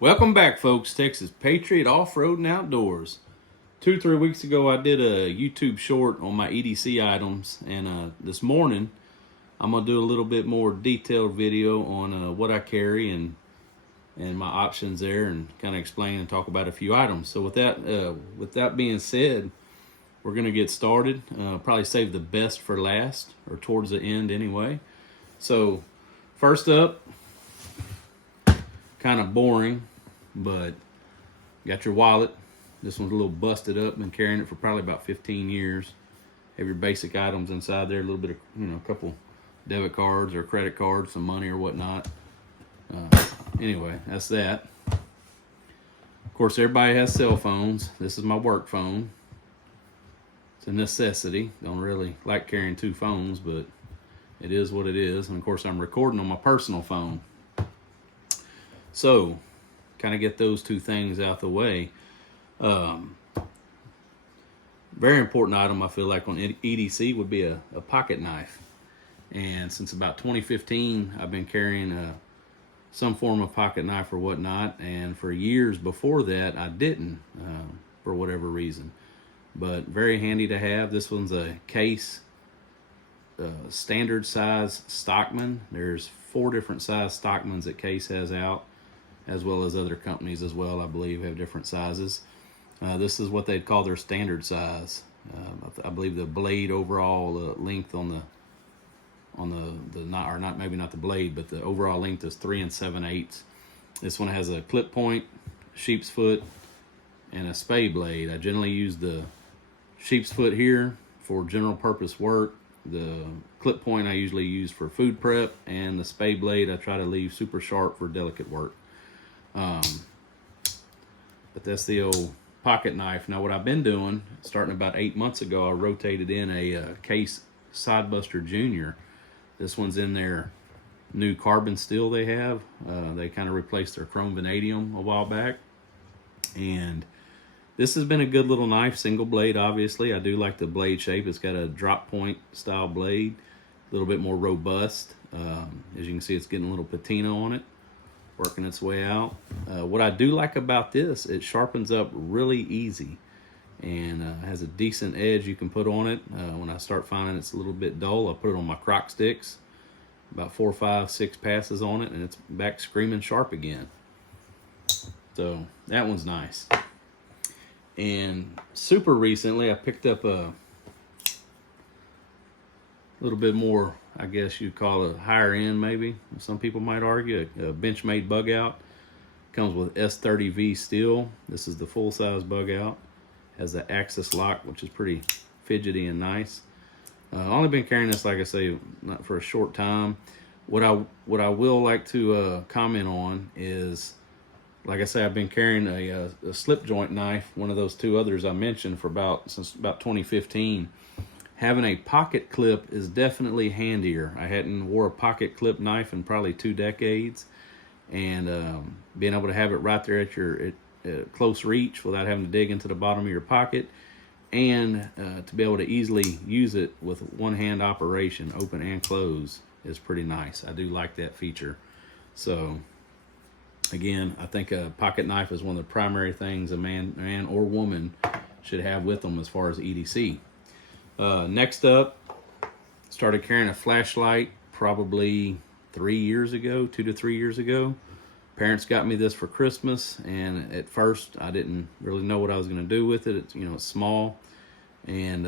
Welcome back, folks. Texas Patriot Off-Road and Outdoors. 2-3 weeks ago, I did a YouTube short on my EDC items, and this morning, I'm gonna do a little bit more detailed video on what I carry and my options there, and kind of explain and talk about a few items. So with that being said, we're gonna get started. Probably save the best for last, or towards the end anyway. So first up, kind of boring, but got your wallet. This one's a little busted up. Been carrying it for probably about 15 years. Have your basic items inside there, a little bit of, a couple debit cards or credit cards, some money or whatnot. Anyway, that's that. Of course, everybody has cell phones. This is my work phone. It's a necessity. Don't really like carrying two phones, but it is what it is. And of course, I'm recording on my personal phone. So, kind of get those two things out the way. Very important item, I feel like, on EDC would be a pocket knife. And since about 2015, I've been carrying some form of pocket knife or whatnot. And for years before that, I didn't, for whatever reason. But very handy to have. This one's a Case standard size Stockman. There's 4 different size Stockmans that Case has out, as well as other companies as well, I believe, have different sizes. This is what they'd call their standard size. I believe the blade overall length on the maybe not the blade, but the overall length is 3 7/8. This one has a clip point, sheep's foot, and a spay blade. I generally use the sheep's foot here for general purpose work. The clip point I usually use for food prep, and the spay blade I try to leave super sharp for delicate work. But that's the old pocket knife. Now what I've been doing, starting about 8 months ago, I rotated in a Case Sidebuster Junior. This one's in their new carbon steel they have. They kind of replaced their chrome vanadium a while back. And this has been a good little knife, single blade obviously. I do like the blade shape. It's got a drop point style blade, a little bit more robust. As you can see, it's getting a little patina on it, working its way out. What I do like about this, it sharpens up really easy and has a decent edge you can put on it. When I start finding it's a little bit dull, I put it on my croc sticks, about 4, 5, 6 passes on it, and it's back screaming sharp again. So that one's nice. And super recently, I picked up a little bit more, I guess you'd call it higher end, maybe some people might argue, a Benchmade Bugout. Comes with S30V steel. This is the full size Bugout. Has the axis lock, which is pretty fidgety and nice. I've only been carrying this, like I say, not for a short time. What I will like to comment on is, like I say, I've been carrying a slip joint knife, one of those 2 others I mentioned, since about 2015. Having a pocket clip is definitely handier. I hadn't wore a pocket clip knife in probably 2 decades, and being able to have it right there at your close reach without having to dig into the bottom of your pocket, and to be able to easily use it with one-hand operation, open and close, is pretty nice. I do like that feature. So again, I think a pocket knife is one of the primary things a man or woman should have with them as far as EDC. Next up, started carrying a flashlight probably 3 years ago, 2 to 3 years ago. Parents got me this for Christmas, and at first I didn't really know what I was going to do with it. It's small, and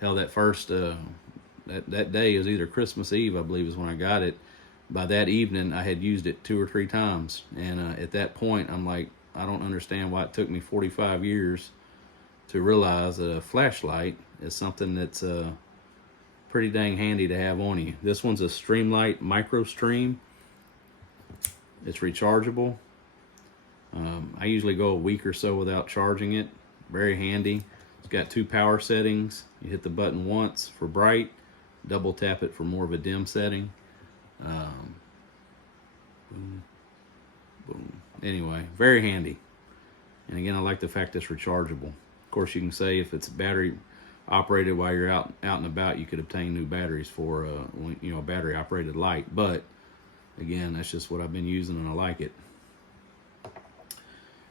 hell, that first that day is either Christmas Eve, I believe, is when I got it. By that evening, I had used it 2 or 3 times, and at that point, I'm like, I don't understand why it took me 45 years to realize that a flashlight is something that's pretty dang handy to have on you. This one's a Streamlight Micro Stream. It's rechargeable. I usually go a week or so without charging it. Very handy. It's got 2 power settings. You hit the button once for bright, double tap it for more of a dim setting. Boom, boom. Anyway, very handy. And again, I like the fact it's rechargeable. Of course, you can say if it's battery operated while you're out and about, you could obtain new batteries for a battery operated light. But again, that's just what I've been using, and I like it.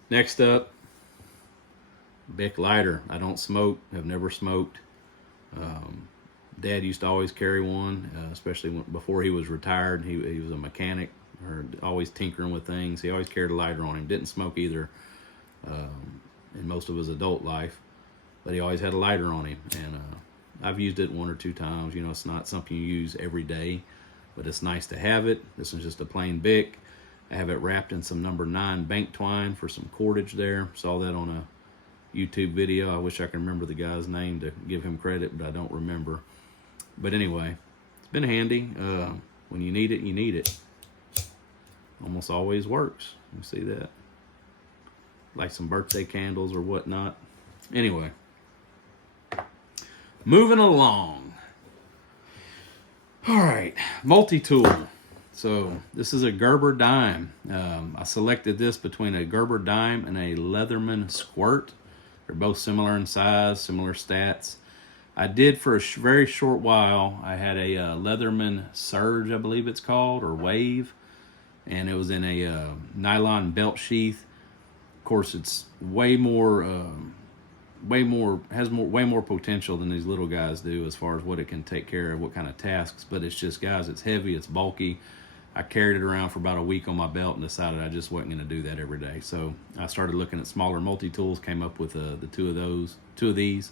Next up, Bic lighter. I don't smoke, have never smoked. Dad used to always carry one, especially before he was retired. He was a mechanic, or always tinkering with things. He always carried a lighter on him. Didn't smoke either in most of his adult life, but he always had a lighter on him. And I've used it 1 or 2 times. You know, it's not something you use every day, but it's nice to have it. This is just a plain Bic. I have it wrapped in some number 9 bank twine for some cordage there. Saw that on a YouTube video. I wish I could remember the guy's name to give him credit, but I don't remember. But anyway, it's been handy. When you need it, you need it. Almost always works. You see that? Like some birthday candles or whatnot. Anyway, moving along. All right, Multitool. So this is a Gerber dime. I selected this between a Gerber dime and a Leatherman squirt. They're both similar in size, similar stats. I did for a very short while. I had a Leatherman Surge, I believe it's called, or Wave, and it was in a nylon belt sheath. Of course, it's way more potential than these little guys do as far as what it can take care of, what kind of tasks. But it's just, guys, it's heavy, it's bulky. I carried it around for about a week on my belt and decided I just wasn't going to do that every day. So I started looking at smaller multi-tools, came up with the two of these,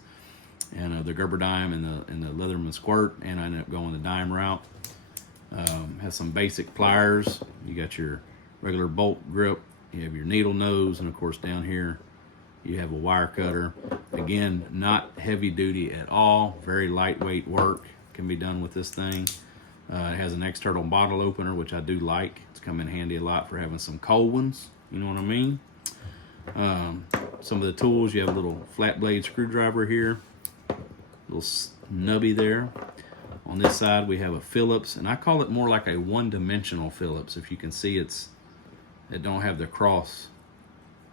and the Gerber dime and the Leatherman squirt, and I ended up going the dime route. Has some basic pliers. You got your regular bolt grip, you have your needle nose, and of course down here you have a wire cutter. Again, not heavy duty at all, very lightweight work can be done with this thing. It has an external bottle opener, which I do like. It's come in handy a lot for having some cold ones, you know what I mean? Some of the tools, you have a little flat blade screwdriver here, little nubby there. On this side we have a Phillips, and I call it more like a one-dimensional Phillips. If you can see, it don't have the cross,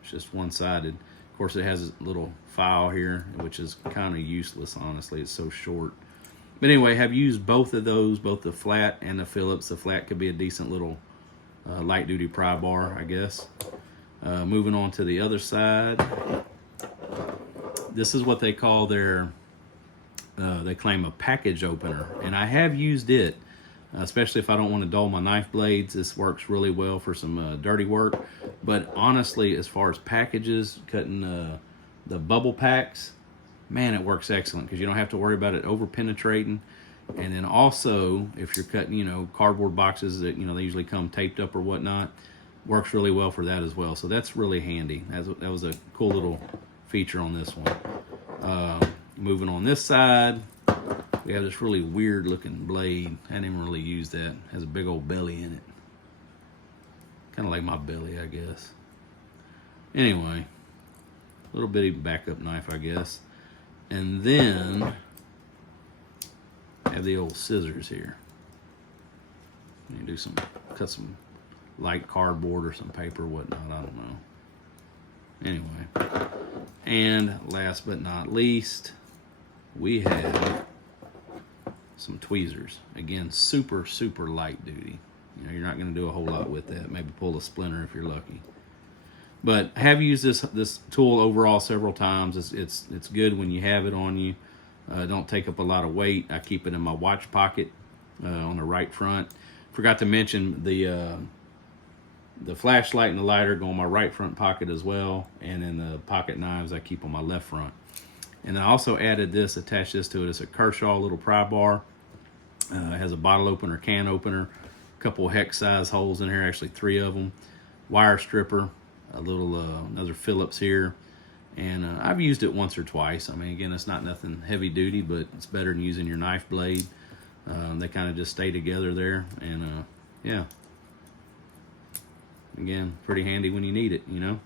it's just one-sided. Of course, it has a little file here, which is kind of useless, honestly. It's so short. But anyway, have used both of those, both the flat and the Phillips. The flat could be a decent little light-duty pry bar, I guess. Moving on to the other side. This is what they call their, they claim a package opener. And I have used it, especially if I don't want to dull my knife blades. This works really well for some dirty work. But honestly, as far as packages, cutting the bubble packs, man, it works excellent because you don't have to worry about it over penetrating. And then also, if you're cutting, you know, cardboard boxes that, you know, they usually come taped up or whatnot, works really well for that as well. So that's really handy. That was a cool little feature on this one. Moving on this side, we have this really weird looking blade. I didn't even really use that. It has a big old belly in it. Kind of like my belly, I guess. Anyway, little bitty backup knife, I guess. And then have the old scissors here. You do cut some light cardboard or some paper, whatnot, I don't know. Anyway, and last but not least, we have some tweezers. Again, super light duty. You know, you're not going to do a whole lot with that. Maybe pull a splinter if you're lucky. But I have used this tool overall several times. It's good when you have it on you. Don't take up a lot of weight. I keep it in my watch pocket on the right front. Forgot to mention the flashlight and the lighter go in my right front pocket as well, and then the pocket knives I keep on my left front. And I also added this, attached this to it. It's a Kershaw little pry bar. It has a bottle opener, can opener, a couple hex size holes in here, actually 3 of them, wire stripper, a little another Phillips here, and I've used it once or twice. I mean, again, it's not nothing heavy duty, but it's better than using your knife blade. They kind of just stay together there, and yeah, again, pretty handy when you need it, you know.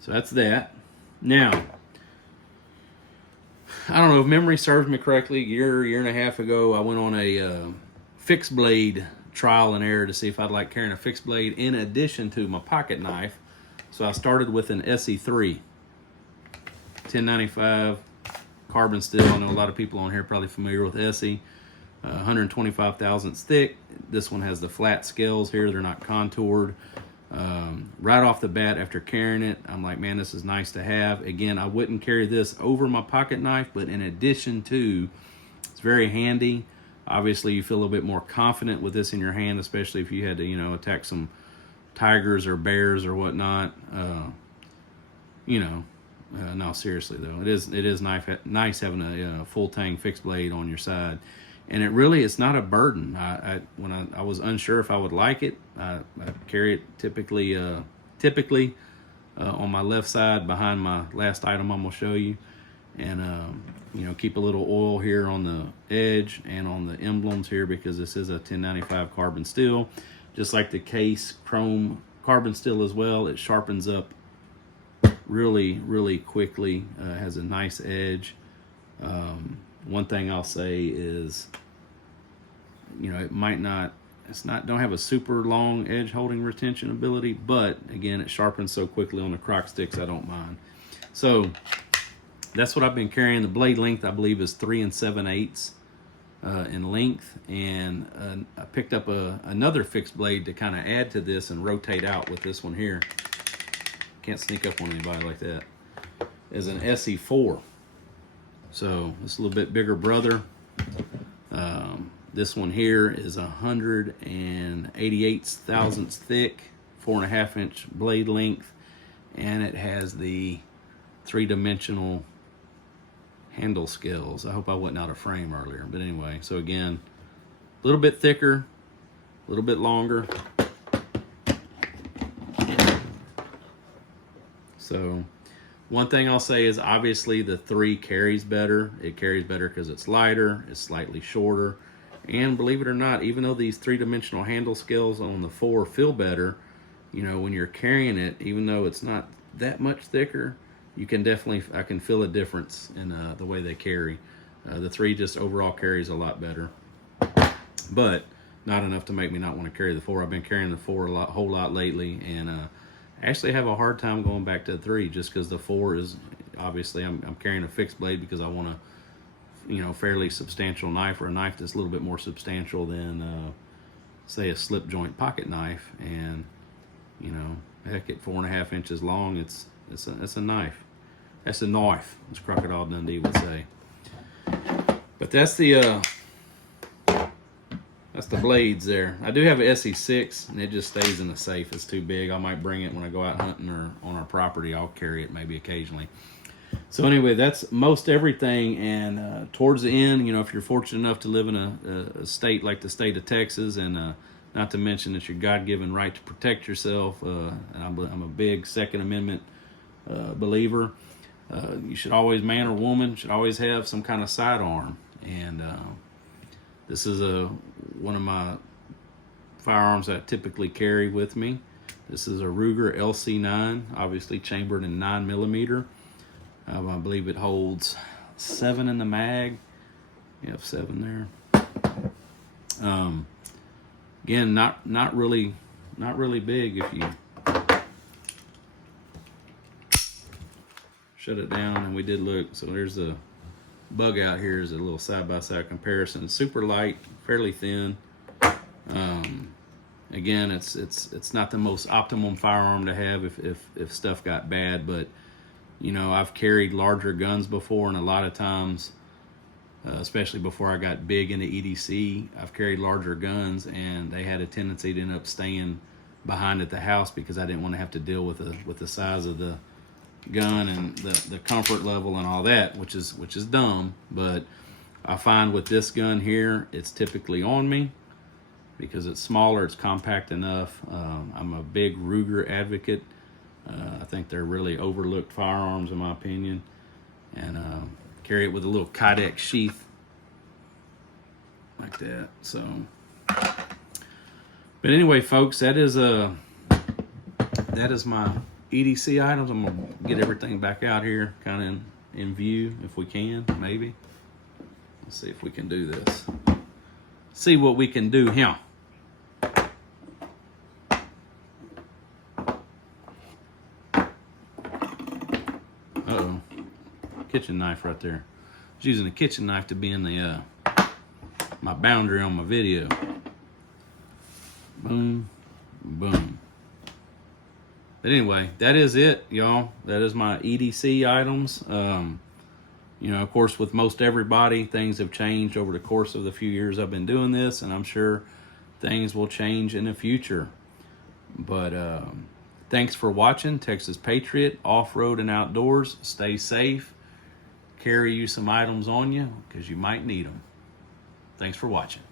So that's that. Now, I don't know if memory serves me correctly, a year and a half ago, I went on a fixed blade trial and error to see if I'd like carrying a fixed blade in addition to my pocket knife. So I started with an SE3, 1095 carbon steel. I know a lot of people on here are probably familiar with SE. 125 thousandths thick. This one has the flat scales here. They're not contoured. Right off the bat after carrying it, I'm like, man, this is nice to have. Again, I wouldn't carry this over my pocket knife, but in addition to, it's very handy. Obviously, you feel a little bit more confident with this in your hand, especially if you had to, you know, attack some tigers or bears or whatnot. No, seriously though, it is nice having a full tang fixed blade on your side, and it's not a burden. When I was unsure if I would like it, I carry it typically on my left side behind my last item I'm gonna show you, and keep a little oil here on the edge and on the emblems here, because this is a 1095 carbon steel, just like the case chrome carbon steel as well. It sharpens up really quickly, has a nice edge. One thing I'll say is, don't have a super long edge holding retention ability, but again, it sharpens so quickly on the crock sticks, I don't mind. So that's what I've been carrying. The blade length, I believe, is 3 7/8 in length, and I picked up another fixed blade to kind of add to this and rotate out with this one here. Can't sneak up on anybody like that. Is an SE4. So it's a little bit bigger brother. This one here is 188 thousandths thick, 4.5 inch blade length, and it has the 3-dimensional handle scales. I hope I wasn't out of frame earlier, but anyway. So again, a little bit thicker, a little bit longer. So one thing I'll say is, obviously the 3 carries better. It carries better because it's lighter, it's slightly shorter, and believe it or not, even though these 3-dimensional handle scales on the 4 feel better, when you're carrying it, even though it's not that much thicker, I can feel a difference in the way they carry. The 3 just overall carries a lot better, but not enough to make me not want to carry the 4. I've been carrying the 4 a whole lot lately, and actually have a hard time going back to the 3, just because the 4 is, obviously I'm carrying a fixed blade because I want a fairly substantial knife, or a knife that's a little bit more substantial than say a slip joint pocket knife. And heck, at 4.5 inches long, it's a knife. That's a knife, as Crocodile Dundee would say. But that's the blades there. I do have an SE6, and it just stays in the safe. It's too big. I might bring it when I go out hunting or on our property. I'll carry it maybe occasionally. So anyway, that's most everything. And towards the end, if you're fortunate enough to live in a state like the state of Texas, and not to mention it's your God-given right to protect yourself, and I'm a big Second Amendment believer. You should always, man or woman, should always have some kind of sidearm. And this is one of my firearms that I typically carry with me. This is a Ruger LC9, obviously chambered in 9mm. I believe it holds 7 in the mag. You have 7 there. Again, not really big. If you shut it down, and we did look. So there's the Bugout. Here is a little side-by-side comparison. It's super light, fairly thin. Again, it's not the most optimum firearm to have if stuff got bad, but I've carried larger guns before, and a lot of times, especially before I got big into EDC, I've carried larger guns, and they had a tendency to end up staying behind at the house because I didn't want to have to deal with the size of the gun and the comfort level and all that, which is dumb. But I find with this gun here, it's typically on me because it's smaller, it's compact enough. I'm a big Ruger advocate. I think they're really overlooked firearms in my opinion, and carry it with a little Kydex sheath like that. So, but anyway, folks, that is my EDC items. I'm gonna get everything back out here, kind of in view, if we can, maybe. Let's see if we can do this. See what we can do here. Uh-oh. Kitchen knife right there. I was using the kitchen knife to be in the my boundary on my video. Boom, boom. But anyway, that is it, y'all. That is my EDC items. You know, of course, with most everybody, things have changed over the course of the few years I've been doing this, and I'm sure things will change in the future. But thanks for watching. Texas Patriot, off-road and outdoors. Stay safe. Carry you some items on you because you might need them. Thanks for watching.